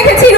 রেখেছি